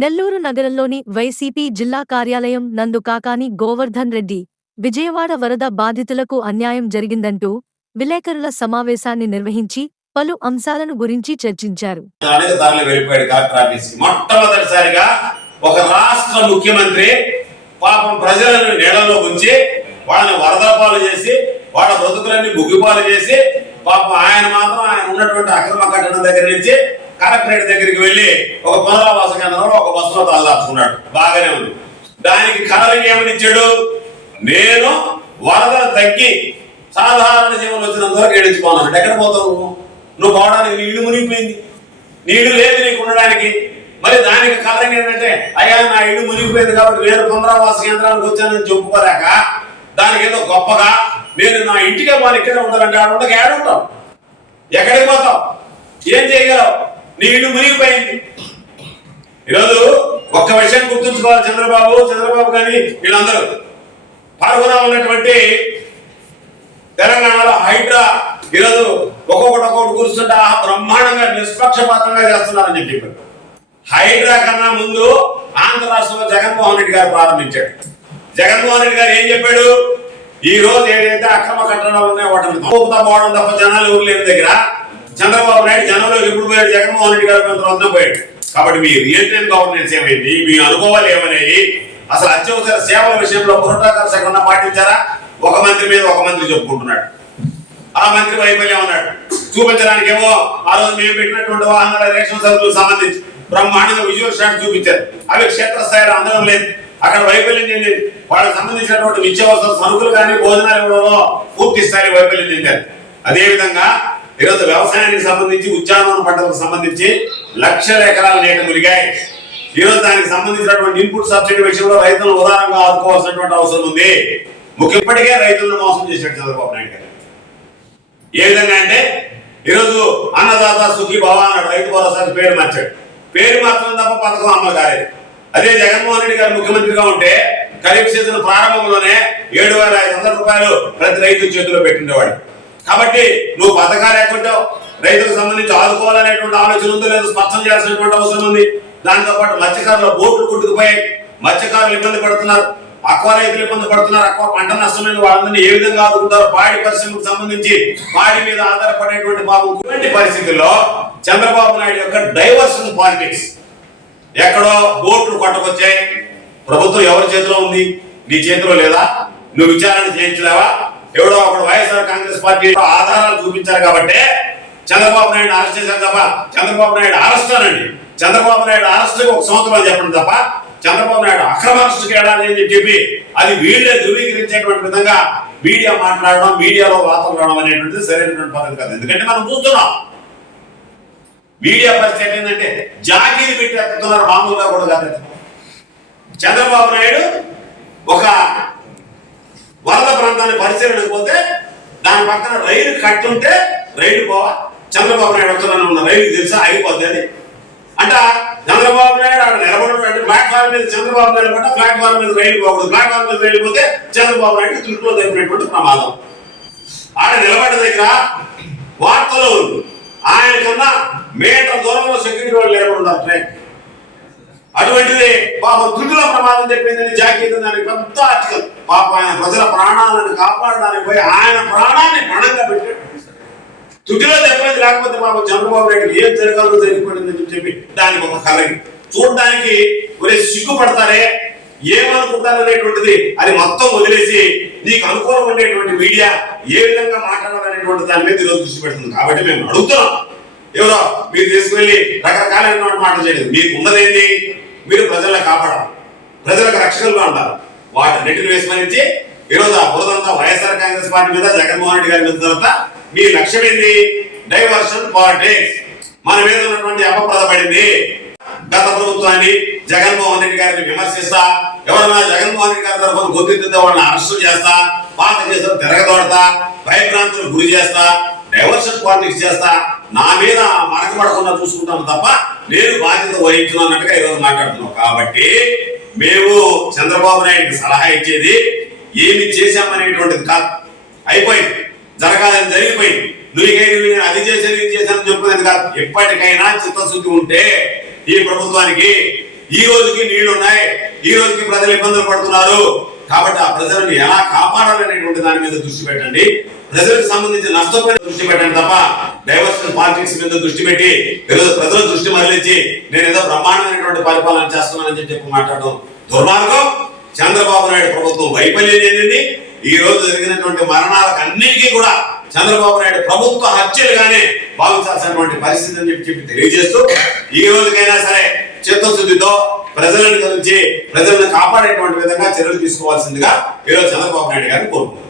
నెల్లూరు నగరంలోని వైసీపీ జిల్లా కార్యాలయం నందు కాకాని గోవర్ధన్ రెడ్డి విజయవాడ వరద బాధితులకు అన్యాయం జరిగిందంటూ విలేకరుల సమావేశాన్ని నిర్వహించి పలు అంశాలను గురించి చర్చించారు. మొట్టమొదటిసారిగా ఒక రాష్ట్ర ముఖ్యమంత్రి పాపం ప్రజలను నీడలో ఉంచి వాళ్ళని వరదపాలు చేసి వాళ్ళ బ్రతుకులన్నీ ముగ్గుపాలు చేసి పాపం ఆయన మాత్రం ఆయన ఉన్నటువంటి అక్రమ కట్టడం దగ్గర నుంచి కలెక్టరేట్ దగ్గరికి వెళ్ళి ఒక పునరావాస కేంద్రంలో ఒక బస్సులో తలదాచుకున్నాడు. బాగానే ఉంది. దానికి కలరింగ్ ఏమనిచ్చాడు నేను వరదలు తగ్గి సాధారణ జీవనం వచ్చినంత వరకు ఏడించుకోన్నాడు ఎక్కడ పోతావు నువ్వు? పోవడానికి నీళ్ళు మునిగిపోయింది. నీళ్ళు లేదు నీకు ఉండడానికి. మరి దానికి కలరింగ్ ఏంటంటే అయ్యా నా ఇల్లు మునిగిపోయింది కాబట్టి నేను పునరావాస కేంద్రానికి వచ్చానని చెప్పుకోలేక దానికి ఏదో గొప్పగా నేను నా ఇంటికే వాళ్ళు ఇక్కడే ఉండాలంటే ఆడ ఉండక ఏడ ఎక్కడికి పోతావు? ఏం చేయగలవు? నీళ్ళు మునిగిపోయింది. ఈరోజు ఒక్క విషయం గుర్తుంచుకోవాలి చంద్రబాబు చంద్రబాబు కానీ వీళ్ళందరూ. పాల్గొన ఉన్నటువంటి తెలంగాణలో హైడ్రా ఈరోజు ఒక్కొక్కటి ఒక్కొక్కటి కూర్చుంటే ఆ బ్రహ్మాండంగా నిష్పక్షపాతంగా చేస్తున్నారని చెప్పి చెప్పారు. హైడ్రా కన్నా ముందు ఆంధ్ర రాష్ట్రంలో జగన్మోహన్ రెడ్డి గారు ప్రారంభించాడు జగన్మోహన్ రెడ్డి గారు ఏం చెప్పాడు? ఈ రోజు ఏదైతే అక్రమ కట్టడాలు ఉన్నాయో వాటిని పోవడం తప్ప జనాలు ఊరు లేని దగ్గర చంద్రబాబు నాయుడు జనంలోకి ఎప్పుడు పోయాడు? జగన్మోహన్ రెడ్డి గారు కొంత వద్ద పోయాడు. కాబట్టి మీ రియల్ టైం గవర్నెన్స్ ఏమైంది? మీ అనుభవాలు ఏమనేవి? అసలు అత్యవసర సేవల విషయంలో ప్రోటోకాల్ శాఖ పాటించారా ఒక మంత్రి మీద ఒక మంత్రి చెప్పుకుంటున్నాడు. ఆ మంత్రి వైఫల్యం అన్నాడు. చూపించడానికి ఏమో ఆ రోజు మేము పెట్టినటువంటి వాహనాల రేషన్ సరుకులకు సంబంధించి బ్రహ్మాండంగా విజువల్ షాట్ చూపించారు. అవి క్షేత్రస్థాయిలో అందడం లేదు. అక్కడ వైఫల్యం చెందింది వాళ్ళకి సంబంధించినటువంటి నిత్యావసర సరుకులు కానీ భోజనాలు ఇవ్వడంలో పూర్తి స్థాయి వైఫల్యం చెందారు. అదే విధంగా ఈరోజు వ్యవసాయానికి సంబంధించి ఉద్యానవన పంటలకు సంబంధించి లక్షల ఎకరాల నీట మురిగాయి ఈరోజు దానికి సంబంధించినటువంటి ఇన్పుట్ సబ్సిడీ విషయంలో రైతులను ఉదారంగా ఆదుకోవాల్సినటువంటి అవసరం ఉంది. ముఖ్య ఇప్పటికే రైతులను మోసం చేశాడు చంద్రబాబు నాయుడు గారు. ఏ విధంగా అంటే ఈరోజు అన్నదాత సుఖీ భవ అన్నాడు రైతు భరోసాకి పేరు మార్చాడు. పేరు మార్చడం తప్ప పథకం అమలు కాలేదు. అదే జగన్మోహన్ రెడ్డి గారు ముఖ్యమంత్రిగా ఉంటే ఖరీఫ్ సీజన్ ప్రారంభంలోనే ఏడు వేల ఐదు వందల రూపాయలు ప్రతి రైతు చేతిలో పెట్టిండేవాడు. కాబట్టి నువ్వు పథకాలు ఎక్కుంటావు రైతులకు సంబంధించి ఆదుకోవాలనేటువంటి ఆలోచన ఉందో లేదో స్పష్టం చేయాల్సినటువంటి అవసరం ఉంది. దాంతో పాటు మత్స్యకారుల బోట్లు కొట్టుకుపోయాయి. మత్స్యకారులు ఇబ్బంది పడుతున్నారు. అక్వా రైతులు ఇబ్బంది పడుతున్నారు. అక్వా పంట నష్టమైన వాళ్ళందరినీ ఏ విధంగా ఆదుకుంటారు పాడి పరిశ్రమకు సంబంధించి పాడి మీద ఆధారపడేటువంటి బాబు ఇటువంటి పరిస్థితుల్లో చంద్రబాబు నాయుడు యొక్క డైవర్షన్ పాలిటిక్స్ ఎక్కడో బోట్లు కొట్టకొచ్చాయి. ప్రభుత్వం ఎవరి చేతిలో ఉంది? నీ చేతిలో లేదా? నువ్వు విచారణ చేయించలేవా? ఎవడో ఒకడు వైఎస్ఆర్ కాంగ్రెస్ పార్టీ ఆధారాలు చూపించారు కాబట్టి చంద్రబాబు నాయుడు అరెస్ట్ చేశారు తప్ప చంద్రబాబు నాయుడు అరెస్ట్ అనండి. చంద్రబాబు నాయుడు అరెస్ట్కి ఒక సంవత్సరం చెప్పండి తప్ప చంద్రబాబు నాయుడు అక్రమ అరెస్ట్కి ఏడాది అని చెప్పి అది వీళ్ళే ధృవీకరించేటువంటి విధంగా మీడియా మాట్లాడడం మీడియాలో వార్తలు రావడం అనేటువంటిది సరైనటువంటి పద్ధతి కాదు. ఎందుకంటే మనం చూస్తున్నాం. మీడియా పరిస్థితి ఏంటంటే జాకీలు పెట్టి ఎత్తుతున్నారు మామూలుగా కూడా కాదు. చంద్రబాబు నాయుడు ఒక వరద ప్రాంతాన్ని పరిశీలనకు పోతే దాని పక్కన రైలు కట్టుంటే రైలు పోవా? చంద్రబాబు నాయుడు వస్తున్నాను ఉన్న రైలు తెలుసా? అయిపోద్ది అది. అంట చంద్రబాబు నాయుడు ఆడ నిలబడి ప్లాట్ఫామ్ మీద చంద్రబాబు నాయుడు పట్ట ప్లాట్ఫామ్ మీద రైలు పోకూడదు. ప్లాట్ఫామ్ మీద రైలు పోతే చంద్రబాబు నాయుడు చుట్టూ తగ్గినటువంటి ప్రమాదం. ఆడ నిలబడ్డ దగ్గర వార్తలు. ఉంది ఆయన కన్నా మీటర్ దూరంలో సెక్యూరిటీ వాళ్ళు నిలబడున్నారు ట్రైన్ అటువంటిదే పాప తుదిలో ప్రమాదం చెప్పిందని జాకీర్ దానికి పెద్ద ఆర్టికల్ పాప ఆయన ప్రజల ప్రాణాలను కాపాడడానికి పోయి ఆయన ప్రాణాన్ని పణంగా పెట్టాడు. తుదిలో చెప్పింది లేకపోతే పాప చంద్రబాబు నాయుడు ఏం జరగాలో జరిగిపోయిందని చెప్పి దానికి ఒక కలగి. చూడడానికి ఒరే సిగ్గుపడతారే? ఏమనుకుంటారనేటువంటిది అది మొత్తం వదిలేసి నీకు అనుకూలం ఉండేటువంటి మీడియా ఏ విధంగా మాట్లాడాలనేటువంటి దాని మీద ఈరోజు దృష్టి పెడుతుంది. కాబట్టి మేము అడుగుతున్నాం. ఎవరో మీరు తీసుకువెళ్ళి రకరకాలైనటువంటి మాటలు చేయలేదు. మీకు ఉన్నదేంటి? మీరు ప్రజలను కాపాడాలి. ప్రజలకు రక్షకులుగా ఉండాలి. వాటన్నిటిని విస్మరించి ఈరోజు ఆ బురదంతా వైఎస్ఆర్ కాంగ్రెస్ పార్టీ మీద జగన్మోహన్ రెడ్డి గారి మీద తర్వాత మీ లక్ష్యం ఏంది డైవర్షన్ పాలిటిక్స్ మన మీద ఉన్నటువంటి అపప్రదపడింది గత ప్రభుత్వాన్ని జగన్మోహన్ రెడ్డి గారిని విమర్శిస్తా ఎవరైనా జగన్మోహన్ రెడ్డి గారి తరఫున గొంతెత్తితే వాళ్ళని అరెస్టు చేస్తా పాత కేసులు తిరగదోడతా భయభ్రాంతులు గురి చేస్తా డైవర్షన్ పాలిటిక్స్ చేస్తా నా మీద మనకు పడకుండా చూసుకుంటాను తప్ప నేను బాధ్యత వహించున్నట్టుగా ఈరోజు మాట్లాడుతున్నాం. కాబట్టి మేము చంద్రబాబు నాయుడికి సలహా ఇచ్చేది ఏమి చేశామనేటువంటిది కాదు. అయిపోయింది. జరగాలని జరిగిపోయింది. నువ్వు నువ్వు నేను అది చేశాను ఇది చేశాను చెప్పుకునేది కాదు. ఎప్పటికైనా చిత్తశుద్ధి ఉంటే ఈ ప్రభుత్వానికి ఈ రోజుకి నీళ్ళు ఉన్నాయి ఈ రోజుకి ప్రజలు ఇబ్బందులు పడుతున్నారు. కాబట్టి ఆ ప్రజలను ఎలా కాపాడాలనేటువంటి దాని మీద దృష్టి పెట్టండి. ప్రజలకు సంబంధించిన నష్టం దృష్టి పెట్టండి తప్ప డైవర్షన్ పాలిటిక్స్ మీద దృష్టి పెట్టి ఈరోజు ప్రజల దృష్టి మరలించి నేను ఏదో బ్రహ్మాండమైనటువంటి పరిపాలన చేస్తున్నానని చెప్పి చెప్పి మాట్లాడడం దుర్మార్గం. చంద్రబాబు నాయుడు ప్రభుత్వం వైఫల్యం ఏంటండి ఈ రోజు జరిగినటువంటి మరణాలకు అన్నిటికీ కూడా చంద్రబాబు నాయుడు ప్రభుత్వ హత్యలుగానే భావించాల్సినటువంటి పరిస్థితి అని చెప్పి చెప్పి తెలియజేస్తూ ఈ రోజుకైనా సరే చిత్తశుద్ధితో ప్రజలను గురించి ప్రజలను కాపాడేటువంటి విధంగా చర్యలు తీసుకోవాల్సిందిగా ఈరోజు చంద్రబాబు నాయుడు గారిని కోరుకుంటున్నారు